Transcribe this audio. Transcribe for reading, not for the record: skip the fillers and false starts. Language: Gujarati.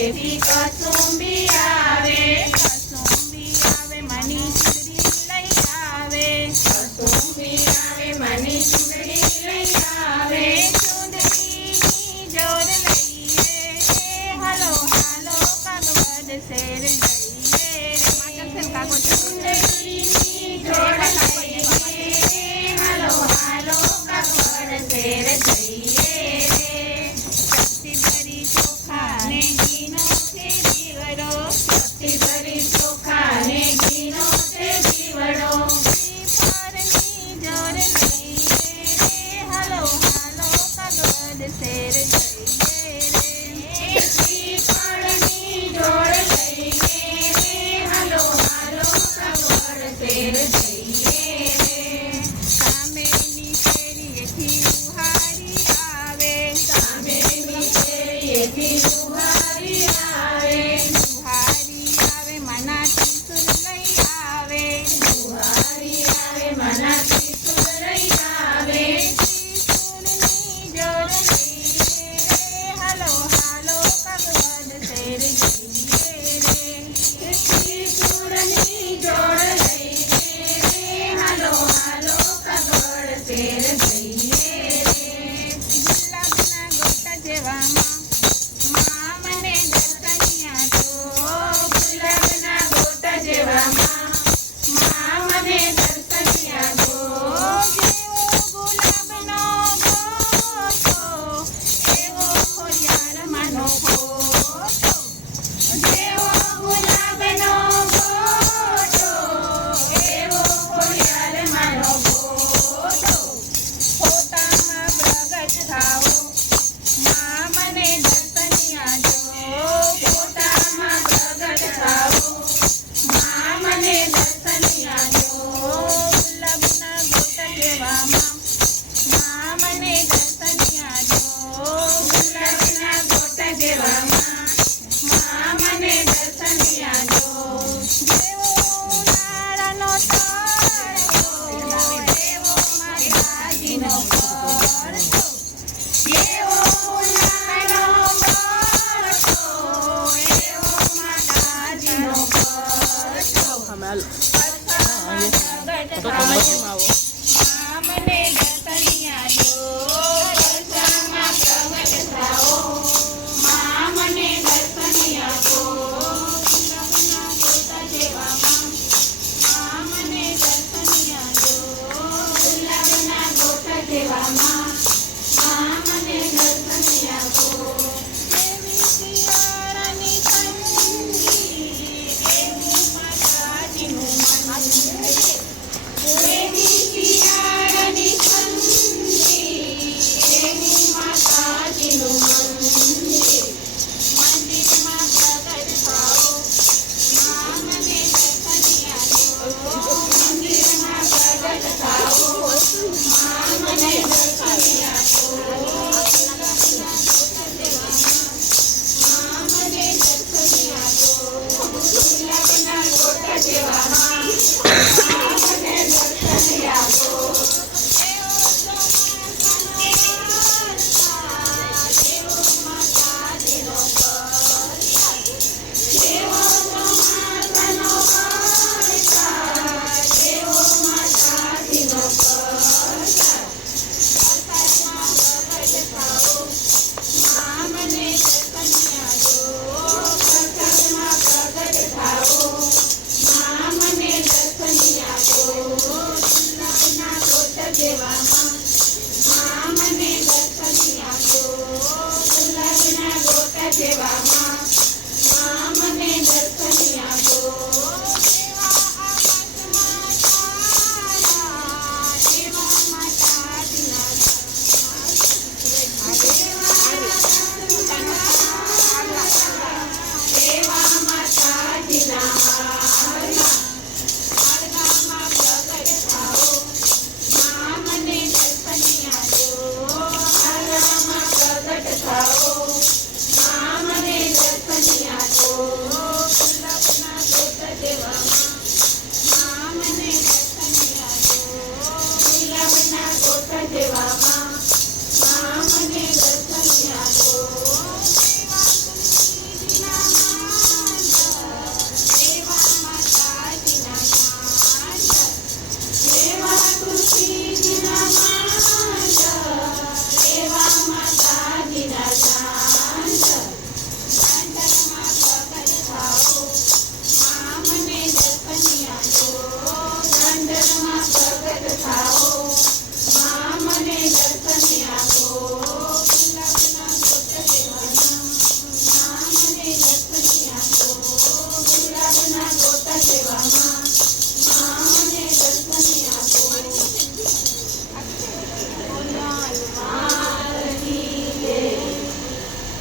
ઘરેથી કસુંબી આવે મની ચૂંદડી લઈ આવે કસુંબી આવે મની ચૂંદડી લઈ આવે ચૂંદડીની જોર લઈએ હાલો હાલો કાગવડ શેર જઈએ ચૂંદડીની જોર લઈએ હાલો હાલો કાગવડ શેર જઈએ શક્તિ ભરી ચોખા ને ઘીનો છે દીવડો શક્તિ ભરી ચોખા ને ઘીનો છે દીવડો શ્રીફળની જોર લઈએ હાલો હાલો કાગવડ શેર જઈએ રે શ્રીફળની જોર લઈએ હાલો હાલો કાગવડ શેર જઈએ રે સામેની શેરીએથી ઉહારી આવે સામેની શેરીએથી ઉહારી આવે મના ત્રિશુલ લઈ આવે ઉહારી આવે મના ત્રિશુલ લઈ આવે ત્રિશુલની જોર લઈએ રે હાલો હાલો કાગવડ શેર જઈએ રે ત્રિશુલની જોર લઈએ રે હાલો હાલો કાગવડ શેર જઈએ રે ગુલાબના ગોટા જેવામાં મા મને દર્શનિયા તો ગુલાબના ગોટા જેવામાં મા મને દર્શનિયા તો જેવો ગુલાબનો ગોટો એવો ખોડિયારમાંનો ખોટો જેવો ગુલાબનો ગોટો એવો ખોડિયારમાંનો ગોટો ફોટામાં પ્રગટ થાઓ મા મને દર્શનિયા જો ફોટામાં પ્રગટ થાઓ મા મને દર્શનિયા જો ગુલાબના ગોટા જેવામાં મા મને દર્શનિયા જો ગુલાબના ગોટા જેવામાં મા મને દર્શનિયા જો જેવો ઉનાળાનો તડકો એવો માતાજીનો પડતો જેવો ઉનાળાનો પડતો એવો માતાજીનો પડતો મા મને દર્શનિયા જો રસ્તામાં પ્રગટ થાઓ મા મને દર્શનિયા જો ગુલાબના ગોટા જેવામાં મા મને દર્શનિયા જો ગુલાબના ગોટા જેવામાં મા મને દર્શનિયા જો એવી શિયાળાની ઠંડી એવું માતાજીનું મંદિર એવી શિયાળાની ઠંડી એવું માતાજીનું મંદિર મંદિરમાં પ્રગટ થાઓ મા મને દર્શનિયા જો મંદિરમાં પ્રગટ થાઓ મા મને દર્શનિયા જો ગુલાબના ગોટા જેવામાં મા મને દર્શનિયા જો ગુલાબના ગોટા જેવામાં મા મને દર્શનિયા જો એવો ચોમાસાનો વરસાદ એવો માતાજીનો પ્રસાદ એવો ચોમાસાનો વરસાદ એવો માતાજીનો પ્રસાદ વરસાદમાં પ્રગટ થાઓ મા મને દર્શનિયા જો વરસાદમાં પ્રગટ થાઓ મા મને દર્શનિયા જો ગુલાબના ગોટા જેવામાં મા મને દર્શનિયા જો ગુલાબના ગોટા જેવામાં મા મને દર્શનિયા જો એવા આકાશમાં તારા એવા માતાજીના એવા માતાજીના